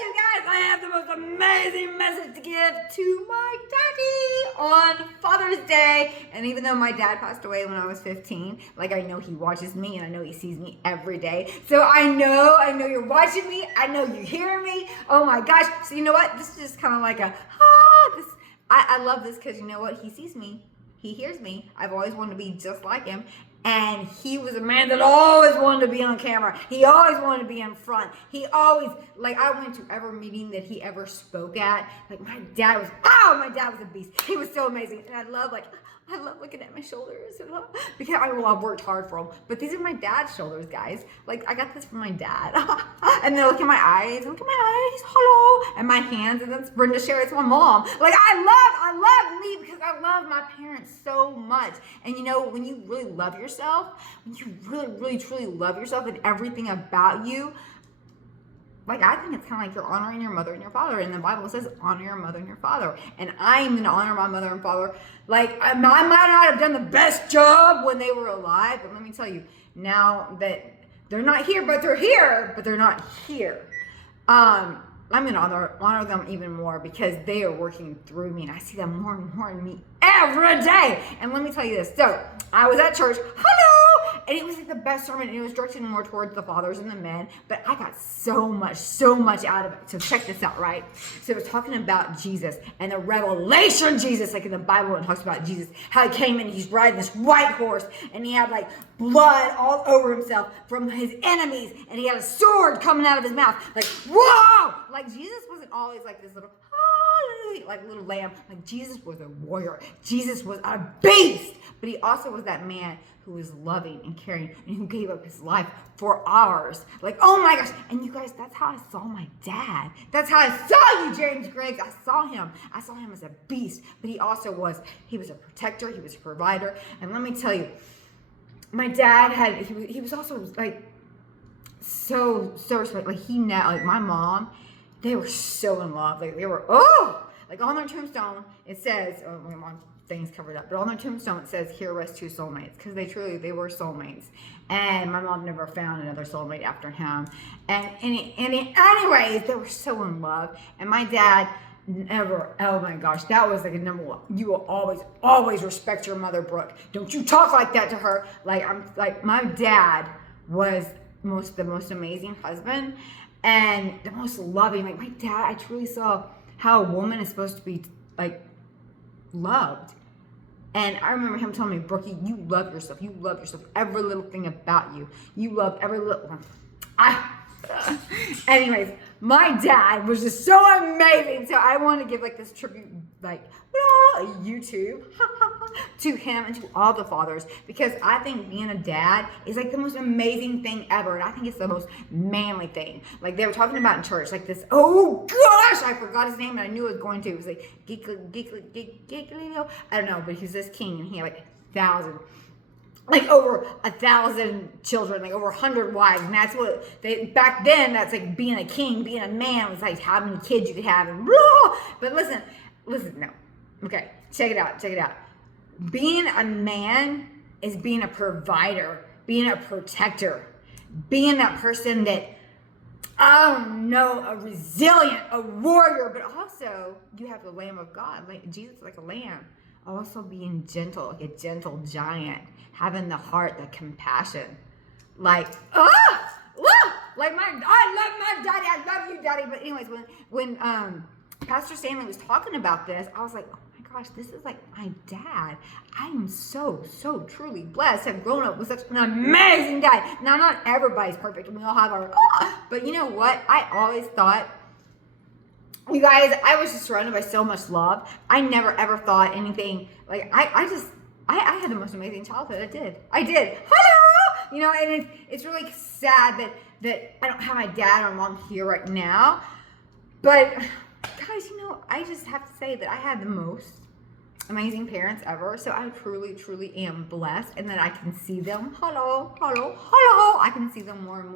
You guys, I have the most amazing message to give to my daddy on Father's Day. And even though my dad passed away when I was 15, like I know he watches me and I know he sees me every day. So I know you're watching me. I know you hear me. Oh my gosh. So you know what? This is just kind of like I love this because you know what? He sees me. He hears me. I've always wanted to be just like him. And he was a man that always wanted to be on camera. He always wanted to be in front. He always, like, I went to every meeting that he ever spoke at. Like, my dad was a beast. He was so amazing. And I love looking at my shoulders. Because I've worked hard for him. But these are my dad's shoulders, guys. Like, I got this from my dad. And then look at my eyes. Look at my eyes. Hello. And my hands. And that's Brenda Sherry. It's my mom. Like, I love me because I love my parents so much. And you know, when you really love yourself, when you really, really, truly love yourself and everything about you, like, I think it's kind of like you're honoring your mother and your father. And the Bible says, honor your mother and your father. And I'm going to honor my mother and father. Like, I might not have done the best job when they were alive. But let me tell you, now that they're not here, but they're here, but they're not here. I'm going to honor them even more because they are working through me. And I see them more and more in me every day. And let me tell you this. So, I was at church. Hello! And it was like the best sermon, and it was directed more towards the fathers and the men, but I got so much out of it. So check this out, right? So it was talking about Jesus and the revelation Jesus, like in the Bible, it talks about Jesus, how he came in, he's riding this white horse, and he had like blood all over himself from his enemies, and he had a sword coming out of his mouth, like, whoa! Like, Jesus wasn't always like this little, like little lamb. Like, Jesus was a warrior. Jesus was a beast, but he also was that man who was loving and caring and who gave up his life for ours. Like, oh my gosh. And you guys, that's how I saw my dad. That's how I saw you, James Griggs. I saw him as a beast, but he was a protector. He was a provider. And let me tell you, my dad he was also like so respectful. Like my mom, they were so in love. Like, they were, like on their tombstone, it says, my mom things covered up, but on their tombstone it says, here rest two soulmates, because they were soulmates. And my mom never found another soulmate after him. And anyways, they were so in love. And my dad never, oh my gosh, that was like a number one. You will always respect your mother, Brooke. Don't you talk like that to her. Like my dad was the most amazing husband and the most loving. Like, my dad, I truly saw how a woman is supposed to be, like, loved. And I remember him telling me, Brookie, you love yourself. You love yourself. Every little thing about you. You love every little one. Anyways, my dad was just so amazing. So I want to give like this tribute, like, YouTube to him and to all the fathers, because I think being a dad is like the most amazing thing ever. And I think it's the most manly thing. Like, they were talking about in church, like this, oh gosh, I forgot his name and I knew it was going to. It was like Giglio. I don't know, but he was this king and he had like over 1,000 children, like over 100 wives. And that's what back then, that's like being a king, being a man was like how many kids you could have and blah. But listen, no. Okay, check it out. Being a man is being a provider, being a protector, being that person that, a resilient, a warrior, but also you have the Lamb of God, like Jesus, like a lamb. Also being gentle, like a gentle giant, having the heart, the compassion, like, I love my daddy, I love you, daddy. But anyways, when Pastor Stanley was talking about this, I was like, oh my gosh, this is like my dad. I am so truly blessed to have grown up with such an amazing dad. Now, not everybody's perfect, and we all have our, but you know what? I always thought, you guys, I was just surrounded by so much love. I never ever thought anything, like, I had the most amazing childhood. I did. Hello! You know, and it's really sad that I don't have my dad or mom here right now. But, guys, you know, I just have to say that I had the most amazing parents ever. So I truly am blessed, and that I can see them. Hello. I can see them more and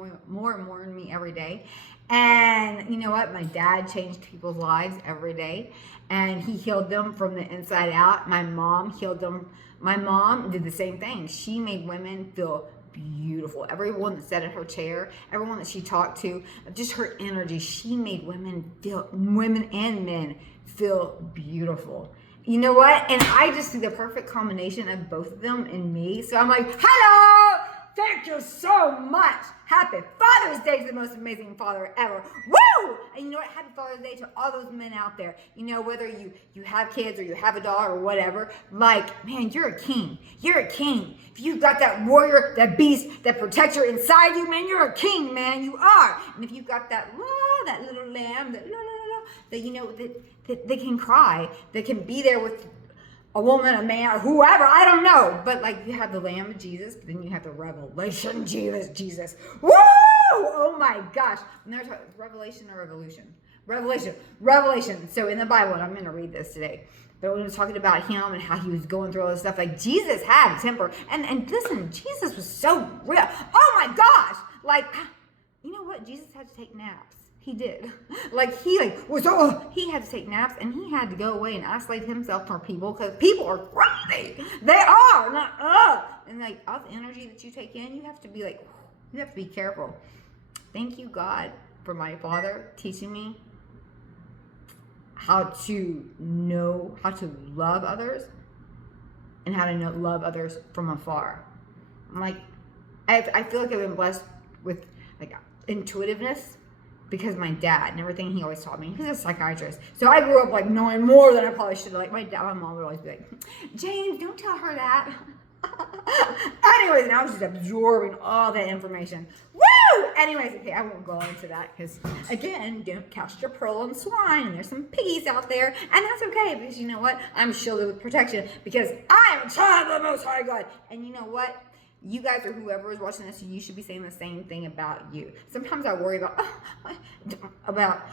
more in me every day. And you know what? My dad changed people's lives every day, and he healed them from the inside out. My mom healed them. My mom did the same thing. She made women feel beautiful. Everyone that sat in her chair, everyone that she talked to, just her energy, she made women and men feel beautiful. You know what? And I just see the perfect combination of both of them in me. So I'm like, hello! Thank you so much. Happy Father's Day to the most amazing father ever. Woo! And you know what? Happy Father's Day to all those men out there. You know, whether you have kids or you have a dog or whatever, like, man, you're a king. You're a king. If you've got that warrior, that beast, that protector inside you, man, you're a king, man. You are. And if you've got that little lamb, that you know, that they can cry, that can be there with a woman, a man, or whoever, I don't know. But like you have the Lamb of Jesus, but then you have the Revelation Jesus. Woo! Oh my gosh. And there's Revelation or Revolution? Revelation. So in the Bible, and I'm going to read this today, but when it was talking about him and how he was going through all this stuff, like Jesus had a temper. And listen, Jesus was so real. Oh my gosh. Like, you know what? Jesus had to take naps. He did. He had to take naps, and he had to go away and isolate himself from people because people are crazy. They are not and like all the energy that you take in, you have to be careful. Thank you, God, for my father teaching me how to know how to love others and how to love others from afar. I feel like I've been blessed with like intuitiveness. Because my dad and everything he always taught me, he's a psychiatrist. So I grew up like knowing more than I probably should have. Like my mom would always be like, James, don't tell her that. Anyways, and I was just absorbing all that information. Woo! Anyways, okay, I won't go into that because, again, don't cast your pearl on swine. And there's some piggies out there. And that's okay because you know what? I'm shielded with protection because I am a child of the Most High God. And you know what? You guys or whoever is watching this, you should be saying the same thing about you. Sometimes I worry about,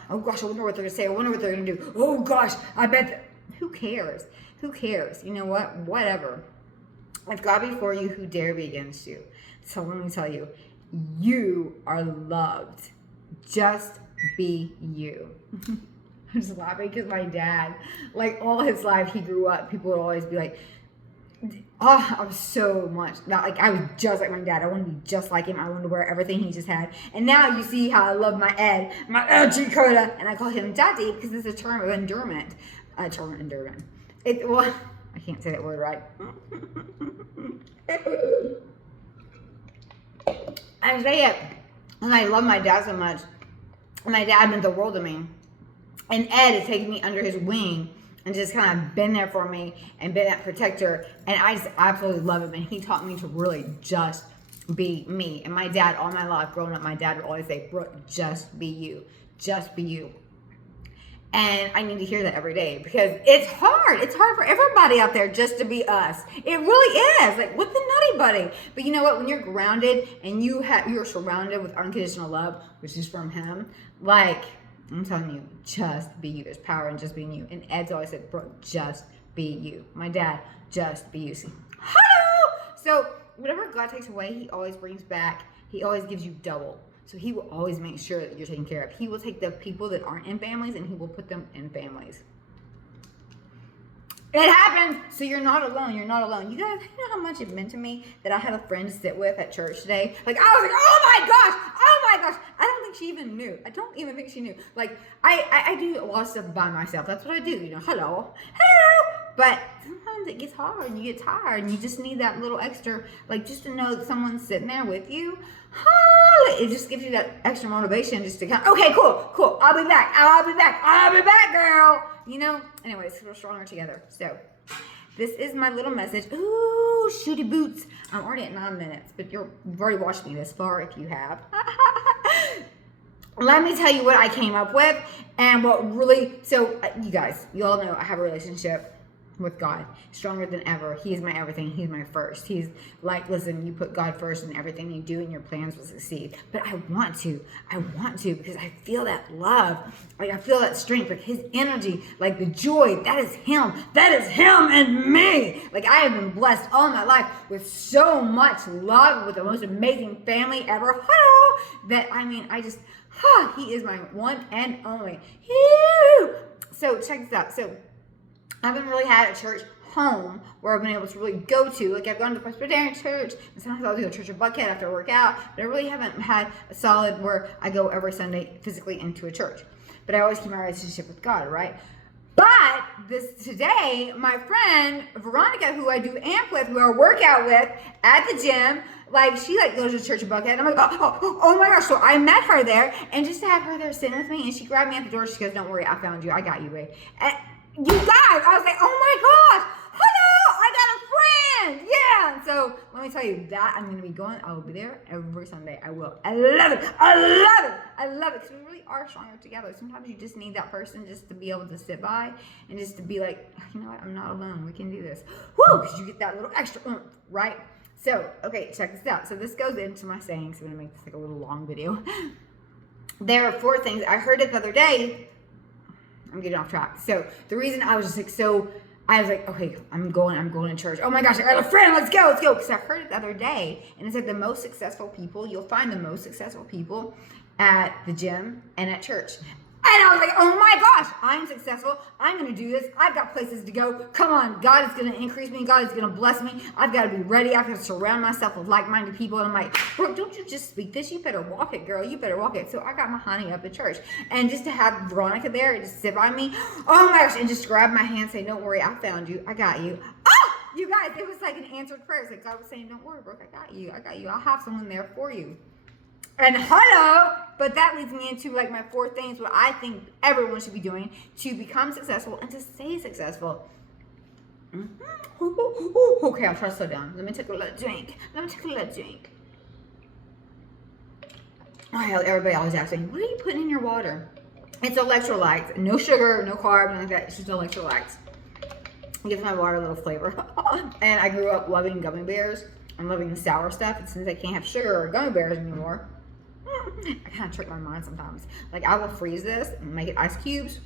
oh gosh, I wonder what they're going to say. I wonder what they're going to do. Oh gosh, I bet. Who cares? Who cares? You know what? Whatever. If God be for you, who dare be against you? So let me tell you, you are loved. Just be you. I'm just laughing because my dad, like all his life, he grew up. People would always be like, oh, I was so much I was just like my dad. I want to be just like him. I want to wear everything he just had. And now you see how I love my G Coda, and I call him Daddy because it's a term of endearment. I can't say that word right. I say it, and I love my dad so much. My dad meant the world to me, and Ed has taken me under his wing. And just kind of been there for me and been that protector. And I just absolutely love him. And he taught me to really just be me. And my dad, all my life growing up, my dad would always say, Brooke, just be you. Just be you. And I need to hear that every day because it's hard. It's hard for everybody out there just to be us. It really is. Like, what's the nutty buddy? But you know what? When you're grounded and you're surrounded with unconditional love, which is from him, like, I'm telling you, just be you. There's power in just being you. And Ed's always said, Brooke, just be you. My dad, just be you. See, hello! So whatever God takes away, he always brings back. He always gives you double. So he will always make sure that you're taken care of. He will take the people that aren't in families and he will put them in families. It happens. So you're not alone. You're not alone. You guys, you know how much it meant to me that I have a friend to sit with at church today? Like, I was like, oh my gosh. I don't think she even knew. I don't even think she knew. Like, I do a lot of stuff by myself. That's what I do. You know, hello. But sometimes it gets hard and you get tired and you just need that little extra, like just to know that someone's sitting there with you. It just gives you that extra motivation just to kind of, okay, cool. I'll be back, girl. You know, anyways, we're stronger together. So this is my little message. Ooh, shooty boots. I'm already at 9 minutes, but you've already watched me this far if you have. Let me tell you what I came up with and what really, so you guys, you all know I have a relationship with God, stronger than ever. He is my everything. He's my first. He's like, listen, you put God first in everything you do and your plans will succeed. But I want to because I feel that love. Like I feel that strength, like his energy, like the joy. That is him and me. Like I have been blessed all my life with so much love, with the most amazing family ever. That he is my one and only. So check this out. So I haven't really had a church home where I've been able to really go to. Like I've gone to the Presbyterian church, and sometimes I'll do a church of Buckhead after I work out, but I really haven't had a solid where I go every Sunday physically into a church. But I always keep my relationship with God, right? But today, my friend Veronica, who I do amp with, who I work out with at the gym, like she goes to church in Buckhead. And I'm like, oh my gosh. So I met her there, and just to have her there sitting with me, and she grabbed me at the door. She goes, "Don't worry, I found you. I got you, babe." And you guys, I was like, oh my gosh, hello, I got a friend. Yeah. So let me tell you that I'm going to be going. I will be there every Sunday. I will. I love it. I love it. I love it. Because we really are stronger together. Sometimes you just need that person just to be able to sit by and just to be like, you know what? I'm not alone. We can do this. Woo! Because you get that little extra oomph, right? So, okay, check this out. So this goes into my sayings. I'm going to make this like a little long video. There are 4 things. I heard it the other day. I'm getting off track. So the reason I was just like, I was like, okay, I'm going to church. Oh my gosh, I got a friend. Let's go. Because I heard it the other day, and it's like the most successful people, you'll find the most successful people at the gym and at church. And I was like, oh my gosh, I'm successful. I'm going to do this. I've got places to go. Come on, God is going to increase me. God is going to bless me. I've got to be ready. I've got to surround myself with like-minded people. And I'm like, bro, don't you just speak this? You better walk it, girl. You better walk it. So I got my honey up at church. And just to have Veronica there and just sit by me, oh my gosh, and just grab my hand and say, don't worry, I found you. I got you. Oh, you guys, it was like an answered prayer. It's like God was saying, don't worry, Brooke, I got you. I got you. I'll have someone there for you. And hello, but that leads me into like my 4 things, what I think everyone should be doing to become successful and to stay successful. Okay, I'll try to slow down. Let me take a little drink. Oh, everybody always asks me, what are you putting in your water? It's electrolytes. No sugar, no carb, nothing like that. It's just electrolytes. It gives my water a little flavor. And I grew up loving gummy bears. I'm loving the sour stuff. And since I can't have sugar or gummy bears anymore, I kind of trick my mind sometimes. Like I will freeze this and make it ice cubes,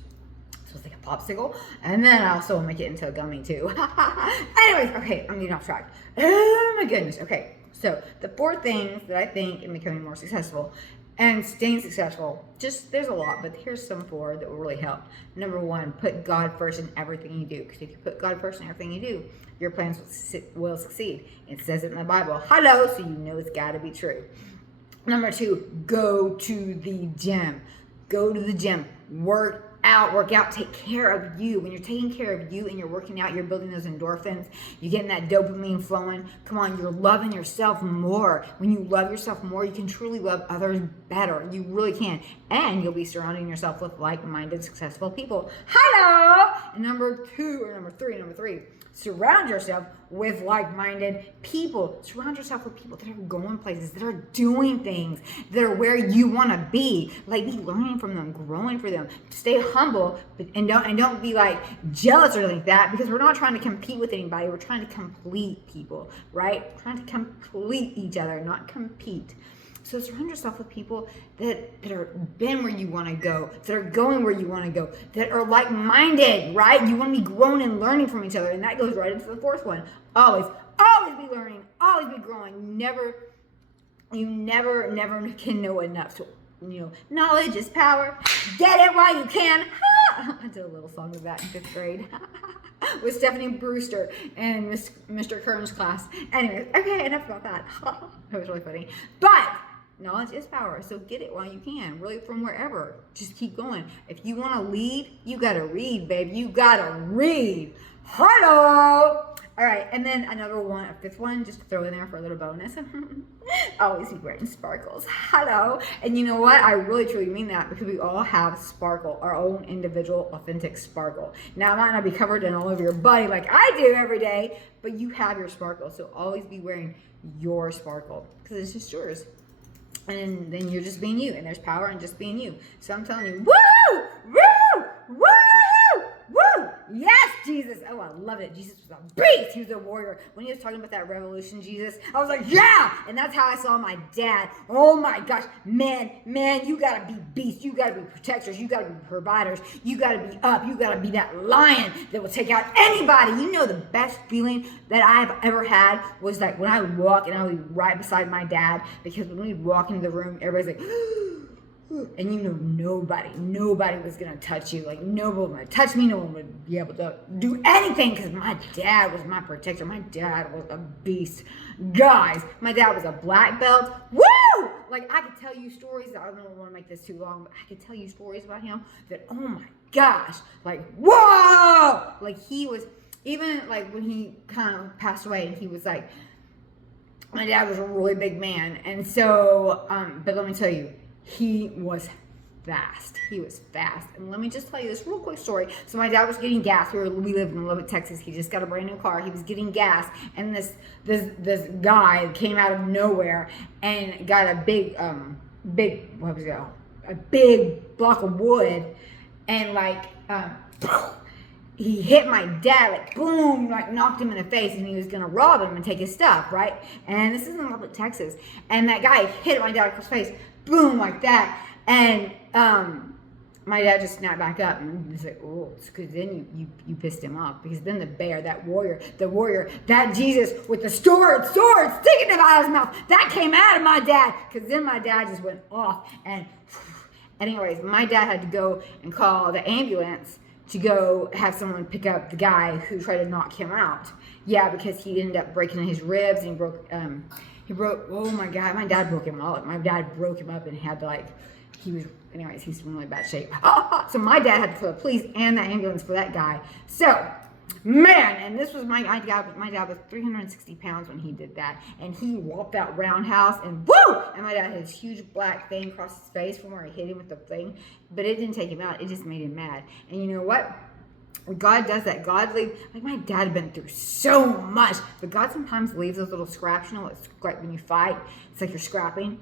so it's like a popsicle, and then I also make it into a gummy too. Anyways, okay, I'm getting off track. Oh my goodness. Okay, so the 4 things that I think in becoming more successful and staying successful, just there's a lot, but here's some 4 that will really help. Number 1, put God first in everything you do. Because if you put God first in everything you do, your plans will succeed. It says it in the Bible. Hello, so you know it's got to be true. Number 2, go to the gym. Go to the gym. Work out, take care of you. When you're taking care of you and you're working out, you're building those endorphins. You're getting that dopamine flowing. Come on, you're loving yourself more. When you love yourself more, you can truly love others better. You really can. And you'll be surrounding yourself with like-minded, successful people. Hello! And number 3, surround yourself with like-minded people. Surround yourself with people that are going places, that are doing things, that are where you want to be. Like, be learning from them, growing for them. Stay humble, and don't be like jealous or anything like that, because we're not trying to compete with anybody. We're trying to complete people, right? We're trying to complete each other, not compete. So surround yourself with people that are been where you want to go, that are going where you want to go, that are like-minded, right? You want to be growing and learning from each other, and that goes right into the 4th one. Always be learning, always be growing. You never can know enough. So, knowledge is power. Get it while you can. I did a little song of that in 5th grade. With Stephanie Brewster and Mr. Kern's class. Anyways, okay, enough about that. That was really funny. But knowledge is power, so get it while you can. Really, from wherever. Just keep going. If you want to lead, you got to read, babe. You got to read. Hello! All right, and then another one, a 5th one, just to throw in there for a little bonus. Always be wearing sparkles. Hello. And you know what? I really truly mean that, because we all have sparkle, our own individual, authentic sparkle. Now, it might not be covered in all over your body like I do every day, but you have your sparkle. So always be wearing your sparkle, because it's just yours. And then you're just being you, and there's power in just being you. So I'm telling you, woo! Woo! Woo! Woo! Yes, Jesus. Oh, I love it. Jesus was a beast. He was a warrior. When he was talking about that revolution, Jesus, I was like, yeah! And that's how I saw my dad. Oh my gosh. Man, you gotta be beasts. You gotta be protectors. You gotta be providers. You gotta be up. You gotta be that lion that will take out anybody. You know, the best feeling that I've ever had was like when I would walk and I would be right beside my dad, because when we'd walk into the room, everybody's like, And you know nobody was gonna touch you. Like nobody was gonna touch me. No one would be able to do anything because my dad was my protector. My dad was a beast. Guys, my dad was a black belt. Woo! Like I could tell you stories. I don't want to make this too long, but I could tell you stories about him that, oh my gosh, like whoa! Like he was, even like when he kind of passed away, and he was like, my dad was a really big man, and so, but let me tell you, he was fast. He was fast. And let me just tell you this real quick story. So my dad was getting gas. We lived in Lubbock, Texas. He just got a brand new car. He was getting gas, and this guy came out of nowhere and got a big what was it? A big block of wood, and like he hit my dad, like boom, like knocked him in the face, and he was gonna rob him and take his stuff, right? And this is in Lubbock, Texas. And that guy hit my dad across the face, boom, like that. And my dad just snapped back up, and he's like, oh, it's because then you pissed him off, because then the warrior, that Jesus with the sword sticking it out of his mouth, that came out of my dad, because then my dad just went off. And anyways, my dad had to go and call the ambulance to go have someone pick up the guy who tried to knock him out. Yeah, because he ended up breaking his ribs, and he broke, oh my God, my dad broke him up. My dad broke him up and had to he's in really bad shape. So my dad had to call the police and the ambulance for that guy. So, man, and this was my dad was 360 pounds when he did that. And he walked that roundhouse and woo! And my dad had this huge black thing across his face from where he hit him with the thing. But it didn't take him out. It just made him mad. And you know what? God does that. God leaves, like my dad had been through so much, but God sometimes leaves those little scraps. You know, it's like when you fight, it's like you're scrapping.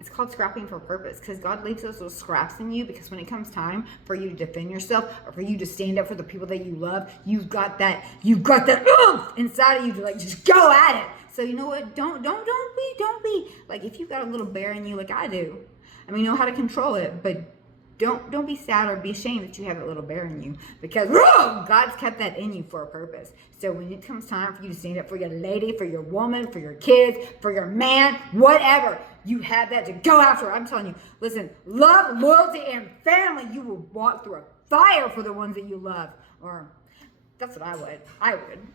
It's called scrapping for a purpose, because God leaves those little scraps in you, because when it comes time for you to defend yourself, or for you to stand up for the people that you love, you've got that oomph inside of you to like just go at it. So you know what? Don't be like, if you've got a little bear in you like I do, I mean, you know how to control it, but don't be sad or be ashamed that you have a little bear in you, because God's kept that in you for a purpose. So when it comes time for you to stand up for your lady, for your woman, for your kids, for your man, whatever, you have that to go after. I'm telling you, listen, love, loyalty, and family, you will walk through a fire for the ones that you love. Or that's what I would.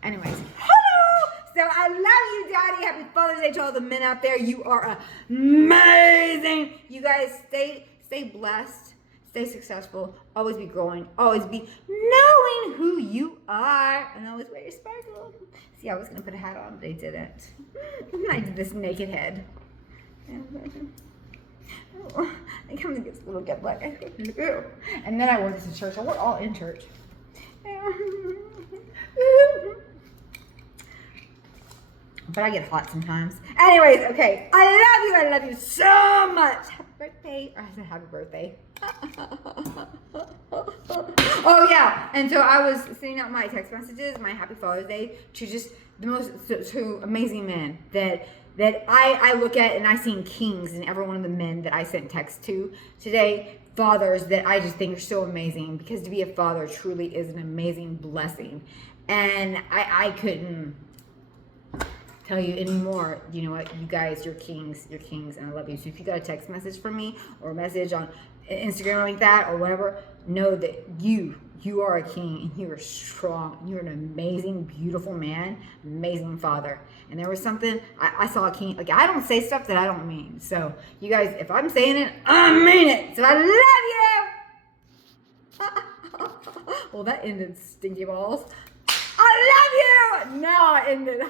Anyways, hello! So I love you, Daddy. Happy Father's Day to all the men out there. You are amazing. You guys stay blessed. Stay successful, always be growing, always be knowing who you are, and always wear your sparkle. See, I was going to put a hat on, but I didn't. I did this naked head. Oh, I come to get a little good luck. And then I wore this to church. We're all in church. But I get hot sometimes. Anyways, okay. I love you so much. Happy birthday. Or I said happy birthday. Oh yeah, and so I was sending out my text messages, my happy Father's Day, to just the most to amazing men that I look at, and I seen kings in every one of the men that I sent text to today, fathers that I just think are so amazing, because to be a father truly is an amazing blessing. And I couldn't tell you anymore. You know what, you guys, you're kings, and I love you. So if you got a text message from me, or a message on Instagram like that, or whatever, know that you are a king, and you are strong. You're an amazing, beautiful man, amazing father. And there was something, I saw a king, like I don't say stuff that I don't mean. So you guys, if I'm saying it, I mean it. So I love you. Well, that ended stinky balls. I love you. Now it ended.